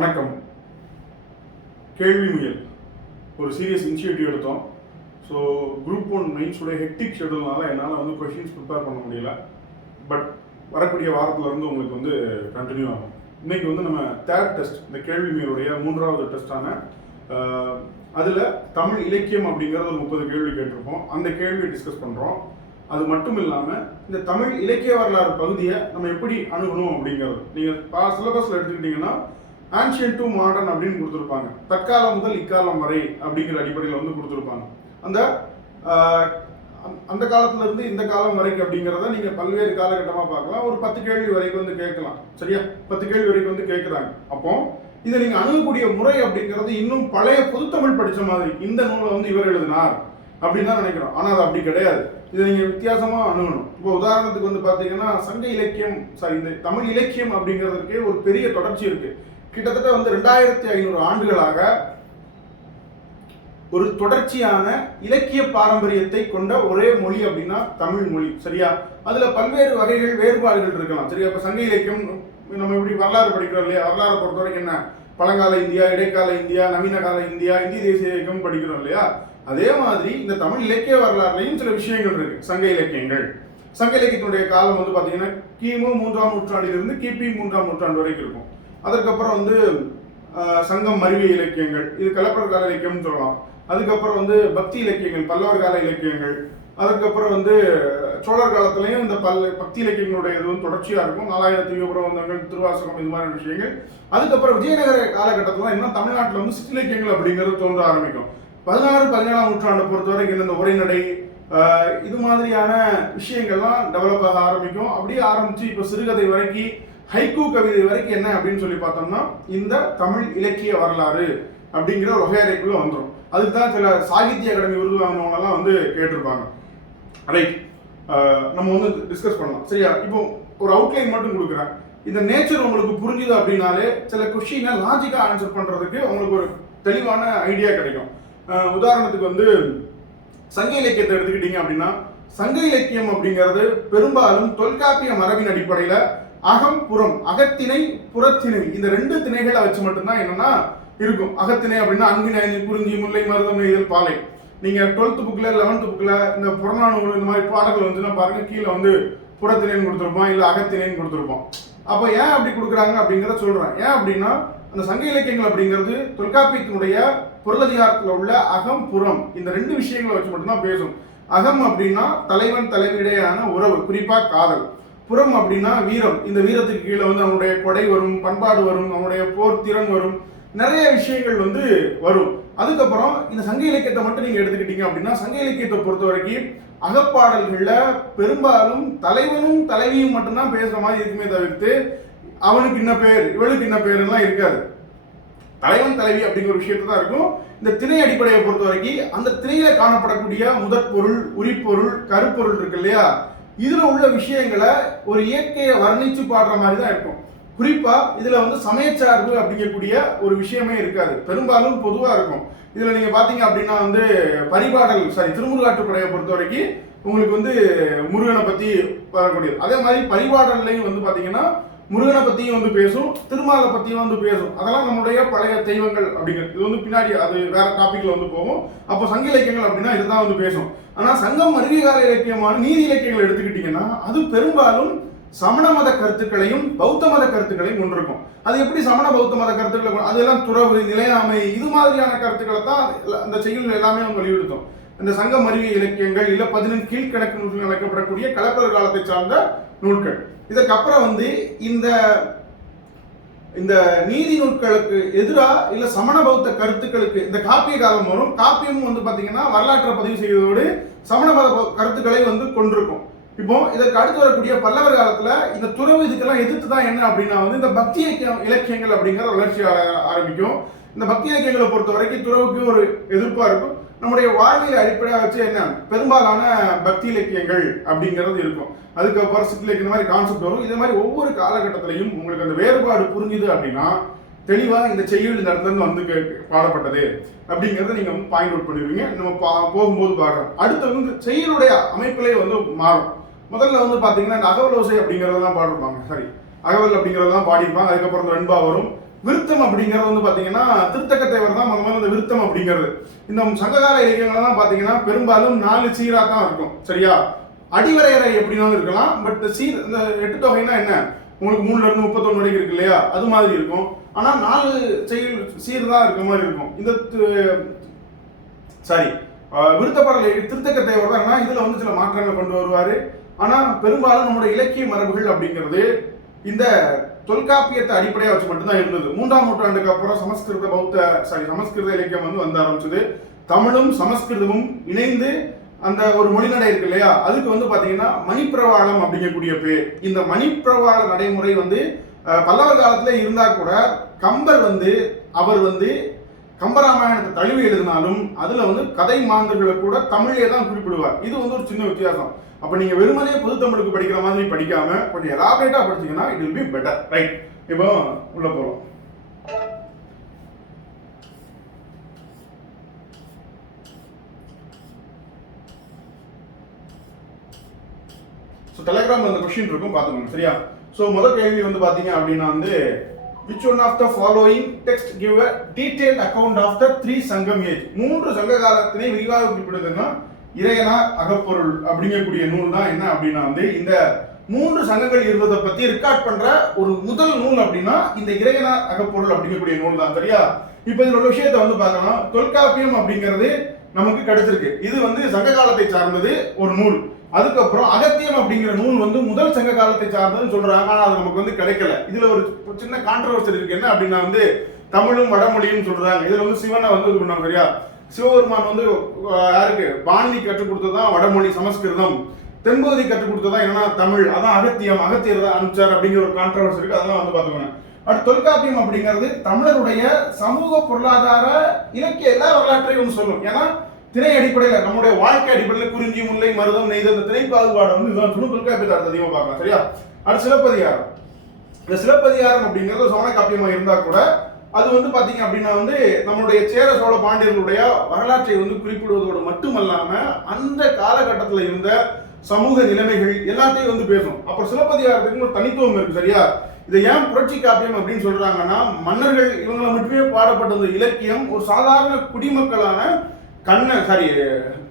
வணக்கம். கேள்வி முயல் ஒரு சீரியஸ் இனிஷியேட்டிவ் எடுத்தோம். ஸோ குரூப் 1 மெயின்ஸுடைய ஹெக்டிக் ஷெடியூல்னால என்னால் கொஷின்ஸ் ப்ரிப்பேர் பண்ண முடியல. பட் வரக்கூடிய வாரத்திலேருந்து உங்களுக்கு கண்டினியூ ஆகும். இன்னைக்கு நம்ம தேர்ட் டெஸ்ட், இந்த கேள்வி முயலுடைய 3வது டெஸ்டான அதில் தமிழ் இலக்கியம் அப்படிங்கிறது ஒரு 30 கேள்வி கேட்டிருப்போம். அந்த கேள்வியை டிஸ்கஸ் பண்ணுறோம். அது மட்டும் இல்லாமல் இந்த தமிழ் இலக்கிய வரலாறு பகுதியை நம்ம எப்படி அணுகணும் அப்படிங்கிறது நீங்கள் சிலபஸில் எடுத்துக்கிட்டிங்கன்னா ஆன்ஷியன்ட் டு மாடர்ன் அப்படின்னு கொடுத்துருப்பாங்க. தற்காலம் முதல் இக்காலம் வரை அப்படிங்கிற அடிப்படையில் கொடுத்துருப்பாங்க. அந்த காலத்துல இருந்து இந்த காலம் வரைக்கும் அப்படிங்கிறத நீங்க பல்வேறு காலகட்டமாக பார்க்கலாம். ஒரு 10 கேள்வி வரைக்கும் கேட்கலாம். சரியா? 10 கேள்வி வரைக்கும் கேட்குறாங்க. அப்போ இதை நீங்க அணுகக்கூடிய முறை அப்படிங்கிறது இன்னும் பழைய பொதுத்தமிழ் படிச்ச மாதிரி இந்த நூலை இவர் எழுதினார் அப்படின்னு தான் நினைக்கிறோம். ஆனால் அது அப்படி கிடையாது. இதை நீங்க வித்தியாசமா அணுகணும். இப்போ உதாரணத்துக்கு பார்த்தீங்கன்னா சங்க இலக்கியம், இந்த தமிழ் இலக்கியம் அப்படிங்கிறதுக்கே ஒரு பெரிய தொடர்ச்சி இருக்கு. கிட்டத்தட்ட 2500 ஆண்டுகளாக ஒரு தொடர்ச்சியான இலக்கிய பாரம்பரியத்தை கொண்ட ஒரே மொழி அப்படின்னா தமிழ் மொழி. சரியா? அதுல பல்வேறு வகைகள் வேறுபாடுகள் இருக்கலாம். சரியா? இப்ப சங்க இலக்கியம் நம்ம எப்படி வரலாறு படிக்கிறோம் இல்லையா? வரலாறு பொறுத்த வரைக்கும் என்ன, பழங்கால இந்தியா, இடைக்கால இந்தியா, நவீன கால இந்தியா, இந்திய தேசிய இலக்கியம் படிக்கிறோம் இல்லையா? அதே மாதிரி இந்த தமிழ் இலக்கிய வரலாறுலையும் சில விஷயங்கள் இருக்கு. சங்க இலக்கியங்கள், சங்க இலக்கியத்தினுடைய காலம் பாத்தீங்கன்னா கிமு 3ஆம் நூற்றாண்டிலிருந்து கிபி 3ஆம் நூற்றாண்டு வரைக்கும் இருக்கும். அதற்கப்புறம் சங்கம் மருவிய இலக்கியங்கள், இது கலப்பர் கால இலக்கியம்னு சொல்லலாம். அதுக்கப்புறம் பக்தி இலக்கியங்கள், பல்லவர் கால இலக்கியங்கள். அதுக்கப்புறம் சோழர் காலத்திலையும் இந்த பக்தி இலக்கியங்களுடைய தொடர்ச்சியா இருக்கும். 4000 திவ்யபிரபந்தங்கள், திருவாசகம், இது மாதிரி விஷயங்கள். அதுக்கப்புறம் விஜயநகர காலகட்டத்தில் இன்னும் தமிழ்நாட்டில் சிற்றிலக்கியங்கள் அப்படிங்கிறது தோன்ற ஆரம்பிக்கும். 16-17ஆம் நூற்றாண்டை பொறுத்த வரைக்கும் இந்த உரைநடை, இது மாதிரியான விஷயங்கள்லாம் டெவலப் ஆக ஆரம்பிக்கும். அப்படியே ஆரம்பிச்சு இப்போ சிறுகதை வரைக்கும், ஹைக்கூ கவிதை வரைக்கும் என்ன அப்படின்னு சொல்லி பார்த்தோம்னா இந்த தமிழ் இலக்கிய வரலாறு அப்படிங்கிற ஒரு வகையறைக்குள்ள வந்துடும். அதுக்கு தான் சில சாகித்ய அகாடமி விருது வாங்கினவங்கலாம் கேட்டிருப்பாங்க. ரைட், நம்ம டிஸ்கஸ் பண்ணலாம். சரியா? இப்போ ஒரு அவுட்லைன் மட்டும் கொடுக்குறேன். இந்த நேச்சர் உங்களுக்கு புரிஞ்சுது அப்படின்னாலே சில கொஸ்டினை லாஜிக்கா ஆன்சர் பண்றதுக்கு உங்களுக்கு ஒரு தெளிவான ஐடியா கிடைக்கும். உதாரணத்துக்கு சங்க இலக்கியத்தை எடுத்துக்கிட்டீங்க அப்படின்னா, சங்க இலக்கியம் அப்படிங்கிறது பெரும்பாலும் தொல்காப்பிய மரபின் அடிப்படையில அகம் புறம், அகத்திணை புறத்திணை, இந்த 2 திணைகளை வச்சு மட்டும்தான் என்னன்னா இருக்கும். அகத்திணை அப்படின்னா அங்கிணை, குறிஞ்சி, முல்லை, மருதம், நெய்தல், பாலை. நீங்க 12th புக்ல 11th புக்ல இந்த புறநானூறு இந்த மாதிரி பாடல்கள் பாருங்க, கீழே புறத்திணைன்னு கொடுத்துருப்போம், இல்ல அகத்திணைன்னு கொடுத்துருப்போம். அப்ப ஏன் அப்படி கொடுக்குறாங்க அப்படிங்கிறத சொல்றேன். ஏன் அப்படின்னா அந்த சங்க இலக்கியங்கள் அப்படிங்கிறது தொல்காப்பியத்தினுடைய பொருளதிகாரத்தில் உள்ள அகம் புறம் இந்த 2 விஷயங்களை வச்சு மட்டும்தான் பேசும். அகம் அப்படின்னா தலைவன் தலைவிடையான உறவு, குறிப்பா காதல். புறம் அப்படின்னா வீரம். இந்த வீரத்துக்கு கீழே அவனுடைய கொடை வரும், பண்பாடு வரும், அவனுடைய போர் திறன் வரும், நிறைய விஷயங்கள் வரும். அதுக்கப்புறம் இந்த சங்க இலக்கியத்தை மட்டும் நீங்க எடுத்துக்கிட்டீங்க அப்படின்னா, சங்க இலக்கியத்தை பொறுத்த வரைக்கும் அகப்பாடல்கள்ல பெரும்பாலும் தலைவனும் தலைவியும் மட்டும்தான் பேசுற மாதிரி இருக்குமே தவிர்த்து அவனுக்கு இன்ன பேர், இவளுக்கு இன்ன பேருலாம் இருக்காது. தலைவன் தலைவி அப்படிங்கிற ஒரு விஷயத்தை தான் இருக்கும். இந்த திணை அடிப்படையை பொறுத்த வரைக்கும் அந்த திணையில காணப்படக்கூடிய முதற்பொருள், உரிப்பொருள், கருப்பொருள் இருக்கு இல்லையா? இதுல உள்ள விஷயங்களை ஒரு இயற்கையை வர்ணிச்சு பாடுற மாதிரி தான் இருக்கும். குறிப்பா இதுல சமயச்சார்பு அப்படிங்கக்கூடிய ஒரு விஷயமே இருக்காது. பெரும்பாலும் பொதுவா இருக்கும். இதுல நீங்க பாத்தீங்க அப்படின்னா பரிபாடல் திருமுருகாற்றுப்படையை பொறுத்த வரைக்கும் உங்களுக்கு முருகனை பத்தி வரக்கூடியது. அதே மாதிரி பரிபாடல்லையும் பாத்தீங்கன்னா முருகனை பத்தியும் பேசும், திருமாலை பத்தியும் பேசும். அதெல்லாம் நம்முடைய பழைய தெய்வங்கள் அப்படிங்கிறது. இது பின்னாடி அது வேற டாபிக்ல போகும். அப்போ சங்க இலக்கியங்கள் அப்படின்னா இதுதான் பேசும். ஆனா சங்கம் மருவிகால இலக்கியமான நீதி இலக்கியங்கள் எடுத்துக்கிட்டீங்கன்னா அது பெரும்பாலும் சமண மத கருத்துக்களையும் பௌத்த மத கருத்துக்களையும் கொண்டிருக்கும். அது எப்படி சமண பௌத்த மத கருத்துக்களை, அதெல்லாம் துறவு, நிலையாமை, இது மாதிரியான கருத்துக்களை தான் அந்த செயல்கள் எல்லாமே வலியுறுத்தும். இந்த சங்க மருவிய இலக்கியங்கள் இல்ல 14 கீழ்கணக்கு நூல்கள் அழைக்கப்படக்கூடிய கலப்பர் காலத்தை சார்ந்த நூல்கள். இதற்கப்புறம் இந்த நீதி நூல்களுக்கு எதிரா இல்ல சமண பௌத்த கருத்துக்களுக்கு இந்த காப்பிய காலம் வரும். காப்பியம் பாத்தீங்கன்னா வரலாற்றை பதிவு செய்வதோடு சமண மத கருத்துக்களை கொண்டிருக்கும். இப்போ இதற்கு அடுத்து வரக்கூடிய பல்லவர் காலத்துல இந்த துறவு இதுக்கெல்லாம் எதிர்த்து தான் என்ன அப்படின்னா இந்த பக்தி இலக்கியங்கள் அப்படிங்கிற வளர்ச்சி ஆரம்பிக்கும். இந்த பக்தி இலக்கியங்களை பொறுத்த வரைக்கும் துறவுக்கு ஒரு எதிர்ப்பா இருக்கும். நம்முடைய வாழ்வியல் அடிப்படையாக வச்சு என்ன பெரும்பாலான பக்தி இலக்கியங்கள் அப்படிங்கிறது இருக்கும். அதுக்கப்புறம் சிற்றிலக்கியம் இந்த மாதிரி கான்செப்ட் வரும். இதே மாதிரி ஒவ்வொரு காலகட்டத்திலையும் உங்களுக்கு அந்த வேறுபாடு புரிஞ்சுது அப்படின்னா தெளிவா இந்த செய்யுள் இந்த இடத்துல பாடப்பட்டது அப்படிங்கறத நீங்க பாயிண்ட் அவுட் பண்ணிடுவீங்க. நம்ம போகும்போது பார்க்கலாம். அடுத்து செய்யுளுடைய அமைப்பிலே மாறும். முதல்ல பாத்தீங்கன்னா இந்த அகவலோசை அப்படிங்கறதெல்லாம் பாடிருப்பாங்க. அகவல் அப்படிங்கறதெல்லாம் பாடிருப்பாங்க. அதுக்கப்புறம் வெண்பா வரும். விருத்தம் அப்படிங்கிறது வந்து பாத்தீங்கன்னா திருத்தக்கத்தேவர் தான் முதல்ல இந்த விருத்தம் அப்படிங்கிறது. இந்த சங்ககால இலக்கியங்கள் தான் பாத்தீங்கன்னா பெரும்பாலும் 4 சீரா தான் இருக்கும். சரியா? அடிவரையறை எப்படினாலும் இருக்கலாம். பட் சீர் இந்த 8 தொகைனா என்ன, உங்களுக்கு 3ல இருந்து 31 வரைக்கும் இருக்கு இல்லையா, அது மாதிரி இருக்கும். ஆனா 4 செயல் சீர் தான் இருக்க மாதிரி இருக்கும். இந்த சாரி விருத்தப்பாடல் திருத்தக்கத்தேவர் தான் இதுல வந்து சில மாற்றங்களை கொண்டு வருவாரு. ஆனா பெரும்பாலும் நம்முடைய இலக்கிய மரபுகள் அப்படிங்கிறது இந்த தொல்காப்பியத்தை அடிப்படையா வச்சு மட்டும்தான் இருந்தது. 3ஆம் நூற்றாண்டுக்கு அப்புறம் சமஸ்கிருத இலக்கியம் வந்து வந்த ஆரம்பிச்சது. தமிழும் சமஸ்கிருதமும் இணைந்து அந்த ஒரு மொழிநடை இருக்கு இல்லையா, அதுக்கு வந்து பாத்தீங்கன்னா மணிப்பிரவாளம் அப்படிங்கக்கூடிய பேர். இந்த மணிப்பிரவாள நடைமுறை வந்து பல்லவர் காலத்துல இருந்தா கூட கம்பர் வந்து அவர் வந்து கம்பராமாயணத்தை தழுவி எழுதினாலும் அதுல வந்து கதை மாந்தர்களை கூட தமிழே தான் குறிப்பிடுவார். இது வந்து ஒரு சின்ன வித்தியாசம். அப்ப நீங்க வெறுமனே பொது தமிழுக்கு படிக்கிற மாதிரி படிக்காம கொஞ்சம் எலாபரேட்டா படிச்சீங்கன்னா it will be better. Right, இப்போ உள்ள போறோம். டெலிகிராம்ல அந்த கொஸ்டின் இருக்கும், பாத்துக்கோங்க. சரியா? சோ முதல் கேள்வி வந்து பாத்தீங்க அப்படின்னா வந்து which one of the following text give a detailed account of the 3 சங்கம் age? 3 சங்க காலத்தினை விரிவாக குறிப்பிடுதுன்னா இறையனார் அகப்பொருள் அப்படிங்கக்கூடிய நூல் தான் என்ன அப்படின்னா வந்து இந்த 3 சங்கங்கள் இருந்ததை பத்தி ரெக்கார்ட் பண்ற ஒரு முதல் நூல் அப்படின்னா இந்த இறையனார் அகப்பொருள் அப்படிங்கக்கூடிய நூல் தான். சரியா? இப்ப இதுல ஒரு விஷயத்தை வந்து பார்க்கலாம். தொல்காப்பியம் அப்படிங்கிறது நமக்கு கிடைச்சிருக்கு. இது வந்து சங்க காலத்தை சார்ந்தது ஒரு நூல். அதுக்கப்புறம் அகத்தியம் அப்படிங்கிற நூல் வந்து முதல் சங்க காலத்தை சார்ந்ததுன்னு சொல்றாங்க. ஆனா அது நமக்கு வந்து கிடைக்கல. இதுல ஒரு சின்ன கான்ட்ரவர்சி இருக்கு. என்ன அப்படின்னா வந்து தமிழும் வடமொழியும் சொல்றாங்க. இதுல வந்து சிவனை வந்து இது பண்ணாங்க. சரியா? சிவபெருமான் வந்து யாருக்கு பாணி கற்றுக் கொடுத்ததான் வடமொழி சமஸ்கிருதம், தென்பகுதி கற்றுக் கொடுத்ததான் என்னன்னா தமிழ், அதான் அகத்தியம், அகத்தியர் தான் அனுப்பிச்சார் அப்படிங்கிற ஒரு கான்ட்ரவர்சி இருக்கு. அதெல்லாம் வந்து பாத்துக்கோங்க. அடுத்து தொல்காப்பியம் அப்படிங்கிறது தமிழருடைய சமூக பொருளாதார இலக்கிய எல்லா வரலாற்றையும் வந்து சொல்லும். ஏன்னா திணை அடிப்படையில் நம்முடைய வாழ்க்கை அடிப்படையில் குறிஞ்சி, முல்லை, மருதம், நெய்தல், இந்த திணை பாகுபாடு வந்து இதுதான் சொல்லும். தொல்காப்பியத்தை அதிகமாக பார்க்கலாம். சரியா? அடுத்து சிலப்பதிகாரம். இந்த சிலப்பதிகாரம் அப்படிங்கிறது சமண காப்பியமா இருந்தா கூட அது வந்து பாத்தீங்க அப்படின்னா வந்து நம்மளுடைய சேர சோழ பாண்டியர்களுடைய வரலாற்றை வந்து குறிப்பிடுவதோடு மட்டுமல்லாம அந்த காலகட்டத்தில் இருந்த சமூக நிலைமைகள் எல்லாத்தையும் வந்து பேசும். அப்புறம் சிலப்பதிகாரத்துக்கு ஒரு தனித்துவம் இருக்கு. சரியா? இதை ஏன் புரட்சி காப்பியம் அப்படின்னு சொல்றாங்கன்னா மன்னர்கள் இவங்களை மட்டுமே பாடப்பட்ட இலக்கியம் ஒரு சாதாரண குடிமக்களான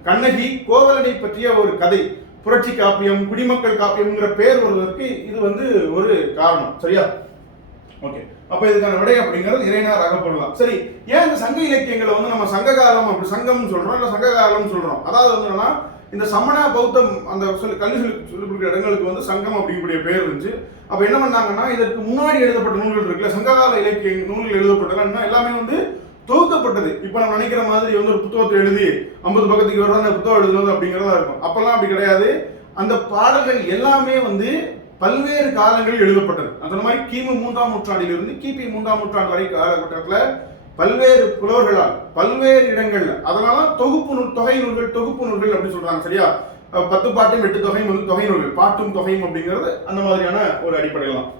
கண்ணகி கோவலனை பற்றிய ஒரு கதை. புரட்சி காப்பியம், குடிமக்கள் காப்பியம்ங்கிற பேர் வருவதற்கு இது வந்து ஒரு காரணம். சரியா? ஓகே, அப்ப இதுக்கான விடை அப்படிங்கிறது இறையனார் அகப்பொருள். சரி, ஏன் இந்த சங்க இலக்கியங்களை வந்து நம்ம சங்க காலம் அப்படி சங்கம் சொல்றோம், இல்ல சங்க காலம் சொல்றோம்? அதாவது வந்து என்னன்னா இந்த சமண பௌத்தம் அந்த கல்வி சொல்லிக் கொடுக்குற இடங்களுக்கு வந்து சங்கம் அப்படிங்கக்கூடிய பேர் இருந்துச்சு. அப்ப என்ன பண்ணாங்கன்னா இதற்கு முன்னாடி எழுதப்பட்ட நூல்கள் இருக்குல்ல, சங்ககால இலக்கிய நூல்கள் எழுதப்பட்டதுன்னா எல்லாமே வந்து தொகுக்கப்பட்டது. இப்ப நம்ம நினைக்கிற மாதிரி வந்து ஒரு புத்தகத்தை எழுதி 50 பக்கத்துக்கு வர அந்த புத்தகம் எழுதுனது அப்படிங்கிறதா இருக்கும். அப்பெல்லாம் அப்படி கிடையாது. அந்த பாடல்கள் எல்லாமே வந்து பல்வேறு காலங்களில் எழுதப்பட்டது. அந்த மாதிரி கிமு 3ஆம் நூற்றாண்டிலிருந்து கிபி 3ஆம் நூற்றாண்டு வரை காலகட்டத்தில் பல்வேறு புலவர்களால் பல்வேறு இடங்கள்ல, அதனால தொகுப்பு நூல், தொகை நூல்கள், தொகுப்பு நூல்கள் அப்படின்னு சொல்றாங்க. சரியா? 10 பாட்டும் 8 தொகையும் வந்து தொகை நூல்கள், பாட்டும் தொகையும் அப்படிங்கிறது அந்த மாதிரியான ஒரு அடிப்படையில் தான்.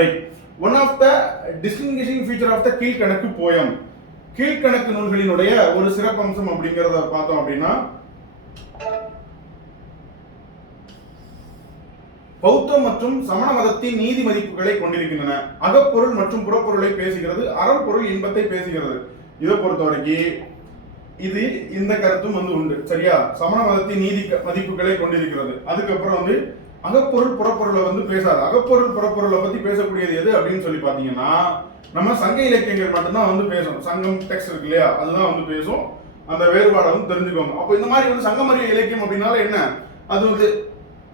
Right, one of the distinguishing feature of the கீழ்கணக்கு போயம், கீழ்கணக்கு நூல்களினுடைய ஒரு சிறப்பம்சம் அப்படிங்கிறத பார்த்தோம் அப்படின்னா பௌத்தம் மற்றும் சமண மதத்தின் நீதி மதிப்புகளை கொண்டிருக்கின்றன. அகப்பொருள் மற்றும் புறப்பொருளை பேசுகிறது, அறப்பொருள் இன்பத்தை பேசுகிறது. இதை பொறுத்த வரைக்கும் இது இந்த கருத்தும் வந்து உண்டு. சரியா? சமண மதத்தின் நீதி மதிப்புகளை கொண்டிருக்கிறது. அதுக்கப்புறம் வந்து அகப்பொருள் புறப்பொருளை வந்து பேசாது. அகப்பொருள் புறப்பொருளை பத்தி பேசக்கூடியது எது அப்படின்னு சொல்லி பாத்தீங்கன்னா நம்ம சங்க இலக்கியங்கள் மட்டும்தான் வந்து பேசும். சங்கம் டெக்ஸ்ட் இருக்கு இல்லையா, அதுதான் வந்து பேசும். அந்த வேறுபாடை வந்து தெரிஞ்சுக்கோங்க. அப்போ இந்த மாதிரி வந்து சங்கமரிய இலக்கியம் அப்படின்னால என்ன, அது வந்து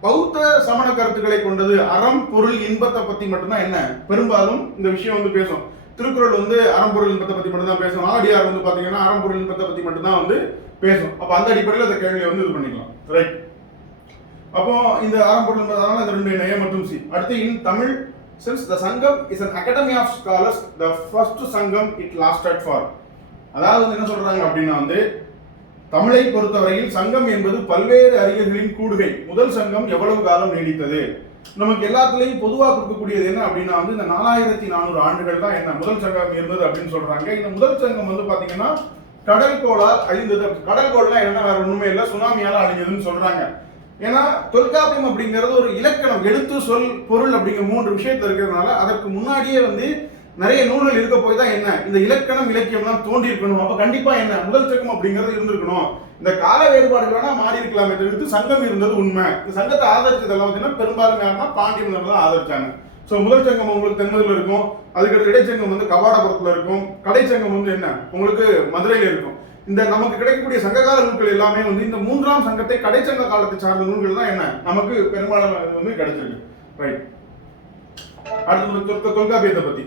பௌத்த சமண கருத்துக்களை கொண்டது. அறம் பொருள் இன்பத்தை பத்தி மட்டும்தான் என்ன பெரும்பாலும் இந்த விஷயம் வந்து பேசும். திருக்குறள் வந்து அறம்பொருள் இன்பத்தை பத்தி மட்டும்தான் பேசும். ஆடியார் வந்து பாத்தீங்கன்னா அறம்பொருள் இன்பத்தை பத்தி மட்டும்தான் வந்து பேசும். அப்ப அந்த அடிப்படையில் அந்த கேள்வியை வந்து இது பண்ணிக்கலாம். ரைட், அப்போ இந்த அறம்பொருள் என்பதால இந்த 2 நயம் மற்றும் சி. அடுத்து இன் Tamil, since the sangam is an academy of scholars, the first sangam it lasted for. அதாவது என்ன சொல்றாங்க அப்படின்னா வந்து தமிழை பொறுத்தவரையில் சங்கம் என்பது பல்வேறு அறிஞர்களின் கூடுகை. முதல் சங்கம் எவ்வளவு காலம் நீடித்தது? நமக்கு எல்லாத்துலயும் பொதுவாக கொடுக்கக்கூடியது என்ன அப்படின்னா வந்து இந்த 4400 ஆண்டுகள் தான் என்ன முதல் சங்கம் இருந்தது அப்படின்னு சொல்றாங்க. இந்த முதல் சங்கம் வந்து பாத்தீங்கன்னா கடல் கோளால் அழிந்தது. கடல் கோள்லாம் என்ன வேற ஒண்ணுமே இல்லை, சுனாமியால அழிஞ்சதுன்னு சொல்றாங்க. ஏன்னா தொல்காப்பியம் அப்படிங்கிறது ஒரு இலக்கணம், எழுத்து சொல் பொருள் அப்படிங்கிற 3 விஷயத்துல இருக்கிறதுனால அதற்கு முன்னாடியே வந்து நிறைய நூல்கள் இருக்க போய் தான் என்ன இந்த இலக்கணம் இலக்கியம்லாம் தோன்றி இருக்கணும். அப்ப கண்டிப்பா என்ன முதல் சங்கம் அப்படிங்கிறது இருந்திருக்கணும். இந்த கால வேறுபாடு வேணா மாறி இருக்கலாமே தவிர்த்து சங்கம் இருந்தது உண்மை. இந்த சங்கத்தை ஆதரிச்சதெல்லாம் பார்த்தீங்கன்னா பெரும்பாலும் யாருன்னா பாண்டிய மன்னர்கள் தான் ஆதரிச்சாங்க. ஸோ முதல் சங்கம் உங்களுக்கு தென்மதுரையில் இருக்கும், அதுக்கடுத்து இடைச்சங்கம் வந்து கவாடபுரத்தில் இருக்கும், கடைச்சங்கம் வந்து என்ன உங்களுக்கு மதுரையில் இருக்கும். இந்த நமக்கு கிடைக்கக்கூடிய சங்ககால நூல்கள் எல்லாமே வந்து இந்த மூன்றாம் சங்கத்தை கடைச்சங்க காலத்தை சார்ந்த நூல்கள் தான் என்ன நமக்கு பெரும்பாலான வந்து கிடைச்சிருக்கு. ரைட். அடுத்து தொல்காப்பியத்தை பத்தி.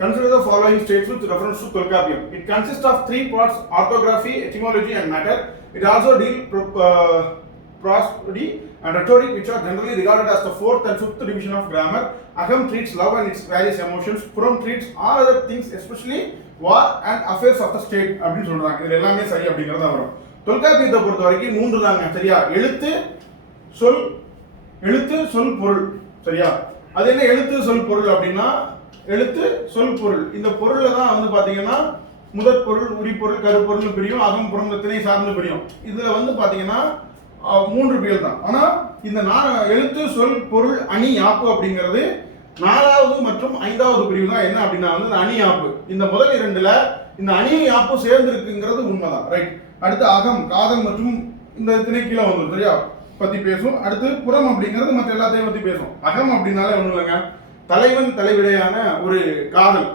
Consider the following states with reference to Tolkappiyam. It consists of 3 parts: orthography, etymology, and matter. It also deals prosody and rhetoric, which are generally regarded as the 4th and 5th division of grammar. Aham treats love and its various emotions. Puram treats all other things, especially war and affairs of the state. அப்படின்னு சொல்றாங்க. இது எல்லாமே சரி அப்படிங்கறத வரும். தொல்காப்பியத்தை பொறுத்த வரைக்கும் 3 தாங்க. சரியா? எழுத்து சொல் பொருள். சரியா? அது என்ன எழுத்து சொல் பொருள் அப்படின்னா எழுத்து சொல் பொருள். இந்த பொருள்ல தான் வந்து பாத்தீங்கன்னா முதற் பொருள், உரிப்பொருள், கருப்பொருள் பிரியும், அகம் புறம் திணை சார்ந்து பிரியும். இதுல வந்து பாத்தீங்கன்னா 3 பிரிவு தான். ஆனா இந்த எழுத்து சொல் பொருள் அணி யாப்பு அப்படிங்கிறது 4வது மற்றும் 5வது பிரிவு தான். என்ன அப்படின்னா வந்து அணி யாப்பு. இந்த முதல் 2ல இந்த அணி யாப்பு சேர்ந்து இருக்குங்கிறது உண்மைதான். ரைட். அடுத்து அகம் காதல் மற்றும் இந்த திணை கீழே வந்துடும். சரியா? பத்தி பேசும். அடுத்து புறம் அப்படிங்கிறது மற்ற எல்லாத்தையும் பத்தி பேசும். அகம் அப்படின்னாலே ஒண்ணும் இல்லைங்க, தலைவன் தலைவிடையான ஒரு காதல்,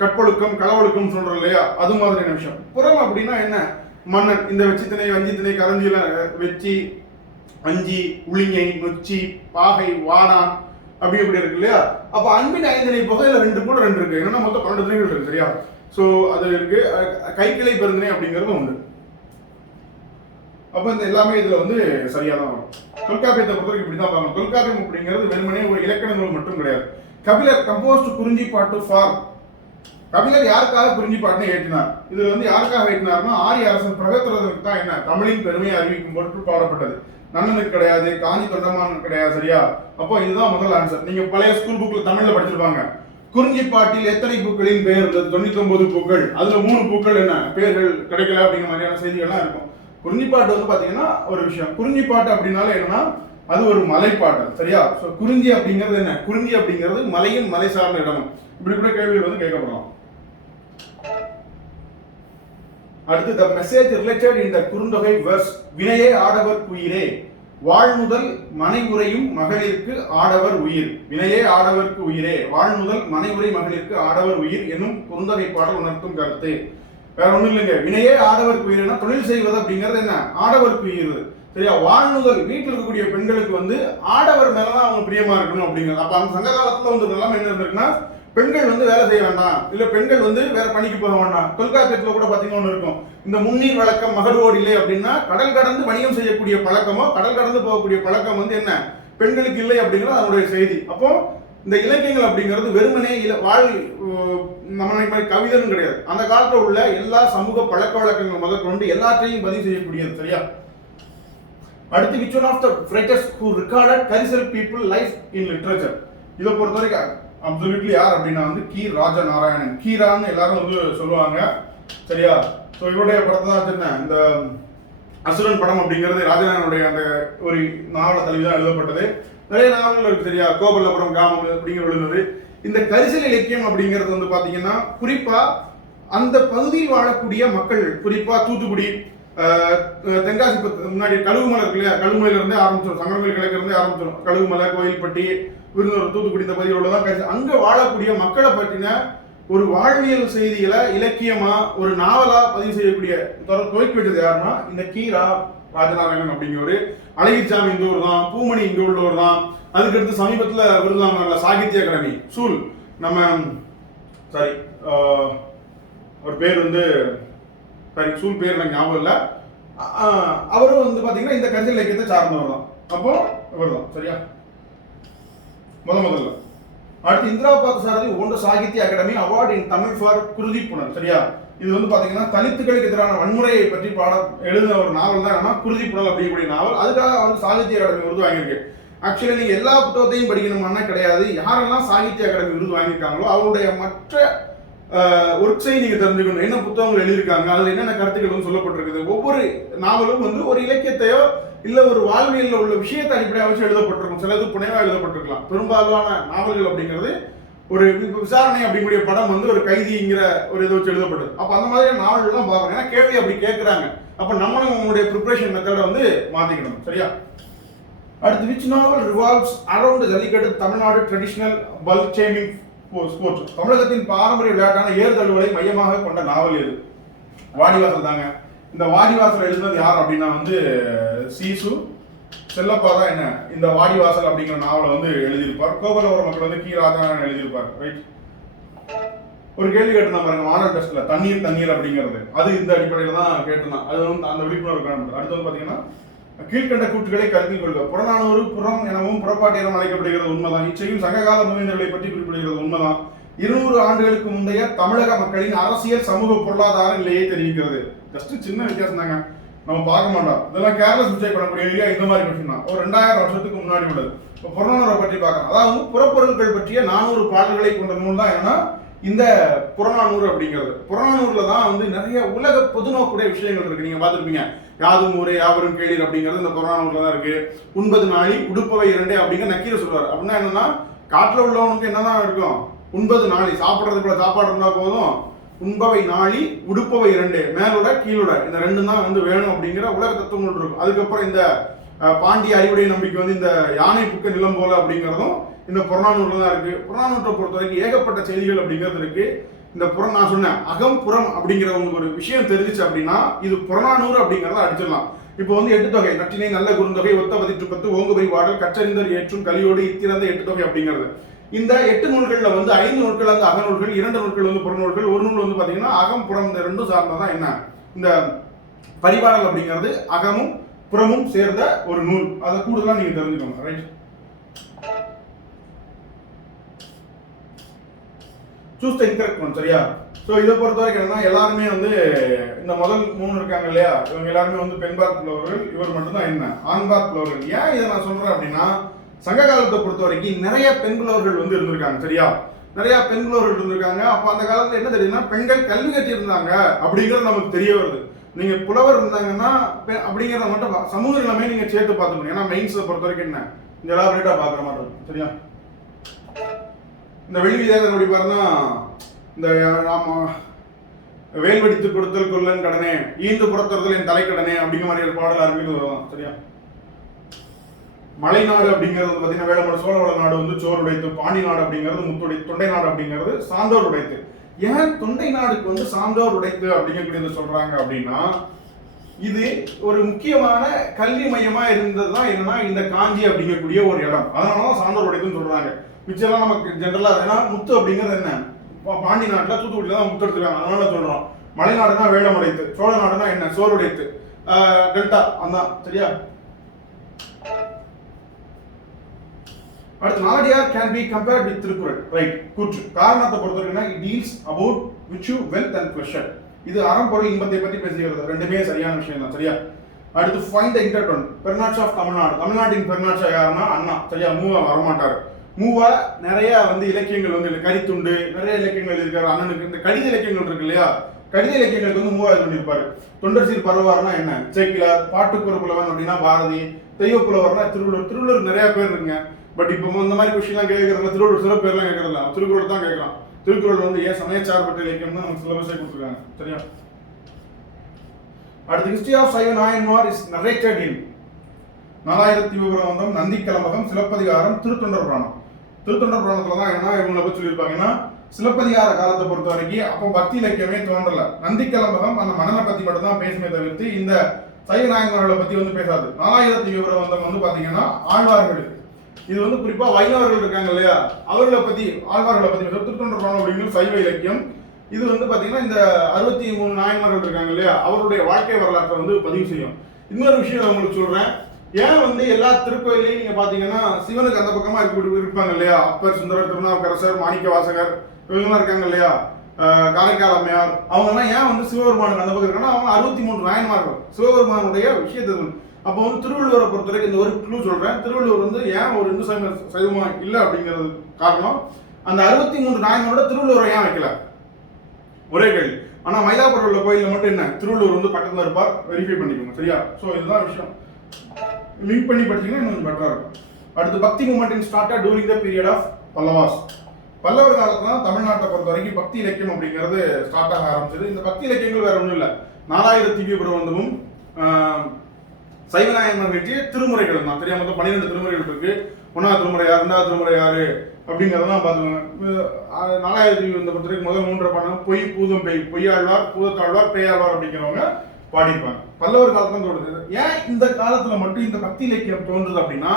கற்பொழுக்கம் களவொழுக்கம் சொல்றோம் இல்லையா, அது மாதிரியான விஷயம். புறம் அப்படின்னா என்ன, மன்னன் இந்த வெச்சி திணை வஞ்சி திணை கரஞ்சியில வெச்சி அஞ்சி உளிங்கை நொச்சி பாகை வாடான் அப்படி இருக்கு இல்லையா. அப்ப அன்பின் 5 திணை புகையில 2 கூட 2 இருக்கு. என்னன்னா மொத்தம் 12 திணைகள் இருக்கு. சரியா? சோ அது இருக்கு. கைக்கிளை பெருந்திணை அப்படிங்கிறது உண்டு. அப்ப இந்த எல்லாமே இதுல வந்து சரியா தான் வரும். தொல்காப்பியத்தை பொறுத்தவரைக்கும் இப்படிதான் பார்க்கணும். தொல்காப்பியம் அப்படிங்கிறது வெறுமனே ஒரு இலக்கண நூல் மட்டும் கிடையாது. கபிலர் கம்போஸ்ட் குறிஞ்சி பாட்டு ஃபார். கபிலர் யாருக்காக குறிஞ்சி பாட்டுன்னு ஏற்றினார்? இதுல வந்து யாருக்காக ஏற்றினார்னா ஆரிய அரசன் பிரகத்ரதனுக்கு தான் என்ன தமிழின் பெருமையை அறிவிக்கும் பொருட்டு பாடப்பட்டது. நன்னனுக்கு கிடையாது, காஞ்சி தொண்டமானுக்கு கிடையாது. சரியா? அப்போ இதுதான் முதல் ஆன்சர். நீங்க பழைய ஸ்கூல் புக்ல தமிழ்ல படிச்சிருப்பாங்க. குறிஞ்சி பாட்டில் எத்தனை பூக்களின் பெயர்? 99 பூக்கள். அதுல 3 பூக்கள் என்ன பெயர்கள் கிடைக்கல அப்படிங்கிற மாதிரியான செய்திகள்லாம் இருக்கும். குறிஞ்சிப்பாட்டு வந்து பாத்தீங்கன்னா ஒரு விஷயம். குறிஞ்சிப்பாட்டு அப்படின்னால என்னன்னா அது ஒரு மலைப்பாட்டு. சரியா? சோ குறிஞ்சி அப்படிங்கிறது என்ன, குறிஞ்சி அப்படிங்கிறது மலையின் மலை சார்ந்த இடம். இப்படி கூட கேள்விகள் வந்து கேட்கப்படலாம். அடுத்து the message related in the Kurunthogai verse வினையே ஆடவர் உயிரே வாழ்முதல் மனைவுரையும் மகளிருக்கு ஆடவர் உயிர். வினையே ஆடவர்க்கு உயிரே வாழ்முதல் மனைவுரை மகளிருக்கு ஆடவர் உயிர் என்னும் குறுந்தொகை பாடல் உணர்த்தும் கருத்து. வேற ஒண்ணும் இல்லைங்க. வினையே ஆடவர்க்கு உயிர்னா தொழில் செய்வது அப்படிங்கிறது என்ன ஆடவர்க்கு உயிர். சரியா? வாழ்முதல் வீட்டில் இருக்கக்கூடிய பெண்களுக்கு வந்து ஆடவர் மேலதான் அவங்க பிரியமா இருக்கணும் அப்படிங்கிறது. அப்ப அந்த சங்க காலத்துல வந்து நிலைமை என்ன இருந்திருக்குன்னா பெண்கள் வந்து வேலை செய்ய வேண்டாம், இல்ல பெண்கள் வந்து வேற பணிக்கு போக வேண்டாம். தொல்காப்பியத்துல கூட பாத்தீங்கன்னா ஒண்ணு இருக்கும், இந்த முன்னீர் வழக்கம் மகடோடு இல்லை அப்படின்னா கடல் கடந்து வணிகம் செய்யக்கூடிய பழக்கமோ கடல் கடந்து போகக்கூடிய பழக்கம் வந்து என்ன பெண்களுக்கு இல்லை அப்படிங்கிறது அதனுடைய செய்தி. அப்போ இந்த இலக்கியங்கள் அப்படிங்கிறது வெறுமனே நம்ம கவிதைன்னு கிடையாது. அந்த காலத்துல உள்ள எல்லா சமூக பழக்க வழக்கங்கள் முதற்கொண்டு எல்லாத்தையும் பதிவு செய்யக்கூடியது. சரியா? அடுத்து which one of the writers who recorded Karisal people life in literature? இதை பொறுத்தவரைக்கும் அப்சல்யூட்லி யார் அப்படின்னா வந்து கி ராஜநாராயணன். கீரான்னு எல்லாரும் வந்து சொல்லுவாங்க. சரியா? ஸோ இவருடைய படத்தை தான் வச்சிருந்தேன். இந்த அசுரன் படம் அப்படிங்கிறது ராஜநாராயணனுடைய அந்த ஒரு நாவல தழுவி தான் எழுதப்பட்டது. நிறைய நாவல்கள் இருக்கு. சரியா? கோபல்லபுரம் கிராமம் அப்படிங்கிற எழுதுனது. இந்த கரிசல் இலக்கியம் அப்படிங்கிறது வந்து பாத்தீங்கன்னா குறிப்பா அந்த பகுதியில் வாழக்கூடிய மக்கள், குறிப்பா தூத்துக்குடி தென்காசி முன்னாடி கழுகுமலை இருக்கு இல்லையா, கழுகுமலையில இருந்தே ஆரம்பிச்சிடும், சங்கரமலை கிழக்கு இருந்தே ஆரம்பிச்சிடும். கழுகுமலை, கோயில்பட்டி, விருதுநகர், தூத்துக்குடி இந்த பகுதியில் உள்ளதான் அங்க வாழக்கூடிய மக்களை பற்றின ஒரு வாழ்வியல் செய்திகளை இலக்கியமா ஒரு நாவலா பதிவு செய்யக்கூடிய துவக்கி வச்சது யாருன்னா இந்த கீரா ராஜநாராயணன் அப்படிங்கிறவரு. அழகிரிசாமி இந்த ஊர் தான், பூமணி இங்க உள்ளவர் தான். அதுக்கடுத்து சமீபத்துல விருதுநகர்ல சாகித்ய அகாடமி சூல் நம்ம சாரி ஒரு பேர் வந்து சூல் பேர் எனக்கு ஞாபகம் இல்லை. அவரும் வந்து பாத்தீங்கன்னா இந்த கரிசல் இலக்கியத்தை சார்ந்தவர் தான். அப்போ இவர் தான். சரியா? முதல்ல அடுத்து இந்திரா பார்த்தசாரதி ஒன்று Sahitya Akademi award in Tamil for Kuruthipunal. சரியா? இது வந்து பாத்தீங்கன்னா தலித்துகளுக்கு எதிரான வன்முறையை பற்றி எழுதின ஒரு நாவல் தான் என்ன குருதிப்புணல் அப்படிங்கக்கூடிய நாவல். அதுக்காக வந்து சாகித்ய அகாடமி விருது வாங்கியிருக்கு. ஆக்சுவலி நீங்க எல்லா புத்தகத்தையும் படிக்கணுமானா கிடையாது. யாரெல்லாம் சாகித்ய அகாடமி விருது வாங்கியிருக்காங்களோ அவருடைய மற்ற ஒர்க்ஸையும் நீங்க தெரிஞ்சுக்கணும். என்ன புத்தகங்கள் எழுதியிருக்காங்க, அதுல என்னென்ன கருத்துக்கள் சொல்லப்பட்டிருக்குது. ஒவ்வொரு நாவலும் வந்து ஒரு இலக்கியத்தையோ இல்ல ஒரு வாழ்வியல்ல உள்ள விஷயத்தை அடிப்படையாக வச்சு எழுதப்பட்டிருக்கும். சிலது புனைவா எழுதப்பட்டிருக்கலாம். பெரும்பாலான நாவல்கள் அப்படிங்கிறது ஒரு விசாரணை அப்படிங்கிற படம் வந்து ஒரு கைதிங்கிற ஒரு இதை வச்சு எழுதப்பட்டது. அப்போ அந்த மாதிரியான நாவல்கள் தான் பார்க்கணும். ஏன்னா கேள்வி அப்படி கேட்குறாங்க. அப்போ நம்மளும் உங்களுடைய ப்ரிப்பரேஷன் மெத்தடை வந்து மாற்றிக்கணும். சரியா? அடுத்து, which novel revolves around Jallikattu Tamil Nadu traditional bull சேமிங் ஸ்போர்ட்ஸ்? தமிழகத்தின் பாரம்பரிய விளையாட்டான ஏர் தழுவலை மையமாக கொண்ட நாவல் எது? வாடிவாசல் தாங்க. இந்த வாடிவாசல் எழுதுனது யார் அப்படின்னா வந்து சீசு செல்லப்பா தான் என்ன இந்த வாடிவாசல் அப்படிங்கிற நாவலை வந்து எழுதியிருப்பார். கோவலவர மக்கள் வந்து கி ராஜாராயணன் எழுதியிருப்பார். ரைட். ஒரு கேள்வி கேட்டிருந்தா பாருங்க மாடல் டெஸ்ட்ல, தண்ணீர் தண்ணீர் அப்படிங்கிறது அது இந்த அடிப்படையில் தான் கேட்டிருந்தான். அது வந்து அந்த விழிப்புணர்வு காணப்படுது. அடுத்து வந்து பாத்தீங்கன்னா, கீழ்கண்ட கூற்றுகளை கருத்தில் கொள்க. புறநானூறு புறம் எனவும் புறப்பாட்டு எனவும் அழைக்கப்படுகிறது உண்மைதான். இச்செய்யும் சங்ககால மூவேந்தர்களை பற்றி குறிப்பிடுகிறது உண்மைதான். 200 ஆண்டுகளுக்கு முந்தைய தமிழக மக்களின் அரசியல் சமூக பொருளாதார நிலையை தெரிவிக்கிறது. ஜஸ்ட் சின்ன வித்தியாசம் தாங்க, நம்ம பார்க்க மாட்டோம். இதெல்லாம் கேர்லெஸ் மிஸ்டேக் பண்ணக்கூடிய இல்லையா? இந்த மாதிரி கொஸ்டின் தான். ஒரு 2000 வருஷத்துக்கு முன்னாடி உள்ளது. இப்போ புறநானூரை பற்றி பார்க்கலாம். அதாவது புறப்பொருட்கள் பற்றிய 400 பாடல்களை கொண்ட நூல் தான் என்னன்னா இந்த புறநானூறு அப்படிங்கிறது. புறநானூர்ல தான் வந்து நிறைய உலக பொதுநோக்குடைய விஷயங்கள் இருக்கு. நீங்க பார்த்துருப்பீங்க, யாதும் ஊரே யாவரும் கேளீர் அப்படிங்கிறது இந்த புறநானூர்ல தான் இருக்கு. 9 நாளி உடுப்பவை 2 அப்படிங்கிற நக்கீர சொல்றாரு. அப்படின்னா என்னன்னா, காட்டுல உள்ளவனுக்கு என்னதான் இருக்கும்? 9 நாளி சாப்பிட்றதுக்குள்ள சாப்பாடு இருந்தா போதும். உண்பவை நாளி உடுப்பவை 2, மேலோட கீழோட இந்த 2 தான் வந்து வேணும் அப்படிங்கிற உலக தத்துவங்கள் இருக்கும். அதுக்கப்புறம் இந்த பாண்டிய அறிவுடைய நம்பிக்கை வந்து இந்த யானை புக்க நிலம் போல அப்படிங்கிறதும் இந்த புறநானூறுல தான் இருக்கு. புறநானூற்றை பொறுத்த வரைக்கும் ஏகப்பட்ட செய்திகள் அப்படிங்கிறது இருக்கு. இந்த நான் சொன்னேன் அகம் புறம் அப்படிங்கிற உங்களுக்கு ஒரு விஷயம் தெரிஞ்சிச்சு அப்படின்னா இது புறநானூறு அப்படிங்கிறத அடிச்சிடலாம். இப்போ வந்து 8 தொகை, நற்றினை, நல்ல குறுந்தொகை, ஒத்த பதிற்று 10, ஓங்குபரி வாடல், கற்றறிந்தர் ஏற்றும், கலியோடு, இத்திறந்த 8 தொகை அப்படிங்கிறது. இந்த 8 நூல்கள்ல வந்து 5 நூல்கள் வந்து அகநூல்கள், 2 நூல்கள் வந்து புறநூல்கள், ஒரு நூல் வந்து பாத்தீங்கன்னா அகம் புறம் இந்த 2 சார்ந்ததான் என்ன இந்த பரிபாடல் அப்படிங்கிறது அகமும் புறமும் சேர்ந்த ஒரு நூல். அதை கூடுதலா நீங்க தெரிஞ்சுக்கோங்க. Right. Choose the incorrect one. சரியா? ஸோ இதை பொறுத்த வரைக்கும் என்னன்னா, எல்லாருமே வந்து இந்த முதல் 3 இருக்காங்க இல்லையா, இவங்க எல்லாருமே வந்து பெண்பார் புலவர்கள். இவர் மட்டும்தான் என்ன ஆண்பார் புலவர்கள். ஏன் இதை நான் சொல்றேன் அப்படின்னா, சங்க காலத்தை பொறுத்த வரைக்கும் நிறைய பெண் புலவர்கள் வந்து இருந்திருக்காங்க. சரியா? நிறைய பெண் புலவர்கள் இருந்திருக்காங்க. அப்போ அந்த காலத்துல என்ன தெரியுதுன்னா, பெண்கள் கல்வி கற்று இருந்தாங்க அப்படிங்கிறது நமக்கு தெரிய வருது. நீங்க புலவர் இருந்தாங்கன்னா அப்படிங்கிறத மட்டும் சமூக நிலைமை நீங்க சேர்த்து பார்த்துக்கணும். ஏன்னா மெயின்ஸை பொறுத்த வரைக்கும் என்ன இந்த எலாபரேட்டா பார்க்குற மாதிரி இருக்கும். சரியா? இந்த வெளி விதேசம் எப்படி பாருன்னா, இந்த வேல்வெடித்து கொடுத்தல் கொல்லன் கடனே, ஈண்டு புறத்துறதல் என் தலைக்கடனே அப்படிங்கிற மாதிரி பாடல் ஆரம்பிக்கிறது வரும். சரியா? மலைநாடு அப்படிங்கிறது வந்து பார்த்தீங்கன்னா வேளமட சோழவள நாடு வந்து சோறு உடைத்து, பாண்டி நாடு அப்படிங்கிறது முத்துடை, தொண்டை நாடு அப்படிங்கிறது சான்றோர் உடைத்து. ஏன் தொண்டை நாடுக்கு வந்து சான்றோர் உடைத்து அப்படிங்கக்கூடியது சொல்றாங்க அப்படின்னா, இது ஒரு முக்கியமான கல்வி மையமா இருந்ததுதான் என்னன்னா இந்த காஞ்சி அப்படிங்கக்கூடிய ஒரு இடம். அதனாலதான் சான்றோர் உடைத்துன்னு சொல்றாங்க. மிச்சம்லாம் நமக்கு ஜென்ரலா ஏன்னா முத்து அப்படிங்கிறது என்ன, பாண்டி நாட்டுல தூத்துக்குடியில தான் முத்து எடுத்துருக்காங்க. அதனால சொல்றோம். மலைநாடுனா வேளம் உடைத்து, சோழ நாடுனா என்ன சோறு உடைத்து, டெல்டா அதான். சரியா? அடுத்து, Naladiyar can be compared with Thirukkural. Right. கூற்று. காரணத்தை பொறுத்தவரைக்கும் it deals about virtue, wealth and pleasure. இது அறம்பொருள் இன்பத்தை பற்றி பேசுகிறது. ரெண்டுமே சரியான விஷயம் தான். சரியா? அடுத்து, ஃபைண்ட் த இன்டர்டோன். பெர்னாட்ஸ் ஆஃப் தமிழ்நாடு. தமிழ்நாட்டின் பெர்னாட்சா யாருன்னா அண்ணா. சரியா? மூவா வரமாட்டாரு. மூவா நிறைய வந்து இலக்கியங்கள் வந்து கரித்துண்டு நிறைய இலக்கியங்கள் இருக்காரு அண்ணனுக்கு. இந்த கடித இலக்கியங்கள் இருக்கு இல்லையா, கடித இலக்கியங்களுக்கு வந்து மூவா இது பண்ணியிருப்பாரு. தொண்டர் சீர் பரவாருன்னா என்ன சேக்கிலார், பாட்டுக்குற புலவன் அப்படின்னா பாரதி, தெய்வ புலவர்னா திருவள்ளுவர். திருவள்ளுவர் நிறைய பேர் இருக்குங்க. பட் இப்போ இந்த மாதிரி கொஸ்டின்லாம் கேட்கறதுல திருவள்ளுவர் சில பேர்லாம் கேட்கறதில்ல, திருக்குறள் தான் கேட்கறான். திருக்குறள் வந்து ஏன் சமயச்சார்பற்ற இலக்கியம் தான் நமக்கு சிலபஸே கொடுத்துருக்காங்க. சரியா? அடுத்து, ஹிஸ்டரி ஆஃப் சைவ நாயன்மார் இஸ் நரேட்டட் இன் 4000 விவரம், நந்தி கலம்பகம், சிலப்பதிகாரம், திருத்தொண்டர் புராணம். திருத்தொண்டர் புராணத்துல தான் என்ன இவங்களை பற்றி சொல்லியிருப்பாங்கன்னா, சிலப்பதிகார காலத்தை பொறுத்த வரைக்கும் அப்போ பக்தி இலக்கியமே தோன்றல. நந்தி கலம்பகம் அந்த மன்னனை பத்தி மட்டும் தான் பேசுமே தவிர்த்து இந்த சைவ நாயன்மார்களை பத்தி வந்து பேசாது. 4000 விவரம் வந்து பாத்தீங்கன்னா ஆழ்வார்களுக்கு, இது வந்து குறிப்பா வைணவர்கள் இருக்காங்க இல்லையா, அவர்களை பத்தி ஆழ்வார்களை பத்தி திருத்தொண்டர் புராணம் அப்படிங்கிற சைவ இலக்கியம். இது வந்து பாத்தீங்கன்னா இந்த 63 நாயன்மார்கள் இருக்காங்க இல்லையா, அவருடைய வாழ்க்கை வரலாற்றை வந்து பதிவு செய்யும். இன்னொரு விஷயம் உங்களுக்கு சொல்றேன். ஏன் வந்து எல்லா திருக்கோயிலையும் நீங்க பாத்தீங்கன்னா சிவனுக்கு அந்த பக்கமா இருப்பாங்க இல்லையா, அப்பர், சுந்தரர், திருநாவுக்கரசர், மாணிக்க வாசகர் இவங்கெல்லாம் இருக்காங்க இல்லையா, காரைக்கால் அம்மையார், அவங்க எல்லாம் ஏன் வந்து சிவபெருமானுக்கு அந்த பக்கம் இருக்காங்கன்னா அவங்க 63 நாயன்மார்கள் சிவபெருமானுடைய விஷயத்தை. அப்போ வந்து திருவள்ளுவரை பொறுத்த வரைக்கும் இந்த ஒரு க்ளூ சொல்றேன். திருவள்ளுவர் வந்து ஏன் ஒரு இந்து சைவமா இல்லை அப்படிங்கிறது காரணம், அந்த 63 நாயன்மாரோட திருவள்ளுவரை ஏன் வைக்கல, ஒரே கேள்வி. ஆனா மயிலாப்பூர் உள்ள கோயில்ல மட்டும் என்ன திருவள்ளுவர் வந்து பக்கத்துல இருப்பார், வெரிஃபை பண்ணிக்கோங்க. சரியா? ஸோ இதுதான் விஷயம். லிங்க் பண்ணி படிச்சீங்கன்னா இன்னும் பெட்டரா இருக்கும். அடுத்து, bhakti movement started during the period of Pallavas. Pallavar காலத்துல தான் தமிழ்நாட்டை பொறுத்த வரைக்கும் பக்தி இலக்கியம் அப்படிங்கிறது ஸ்டார்ட் ஆக ஆரம்பிச்சது. இந்த பக்தி இலக்கியங்கள் வேற ஒன்றும் இல்லை, 4000 திவ்ய பிரபந்தமும் சைவநாயகன் நிகழ்ச்சிய திருமுறைகள் தான். சரியா, மொத்தம் 12 திருமுறைகள் இருக்கு. 1வது திருமுறை யாரு, 2வது திருமுறை யாரு அப்படிங்கிறதெல்லாம் பார்த்துக்கோங்க. 4000 திவ்ய இந்த பொறுத்தவரைக்கும் முதல் 3 பாடம் பொய் பூதம் பேய், பொய்யாழ்வார் பூதத்தாழ்வார் பேயாழ்வார் அப்படிங்கிறவங்க பாடிப்பாங்க. பல்லவர் காலத்துல தோன்றுது. ஏன் இந்த காலத்துல மட்டும் இந்த பக்தி இலக்கியம் தோன்றுது அப்படின்னா,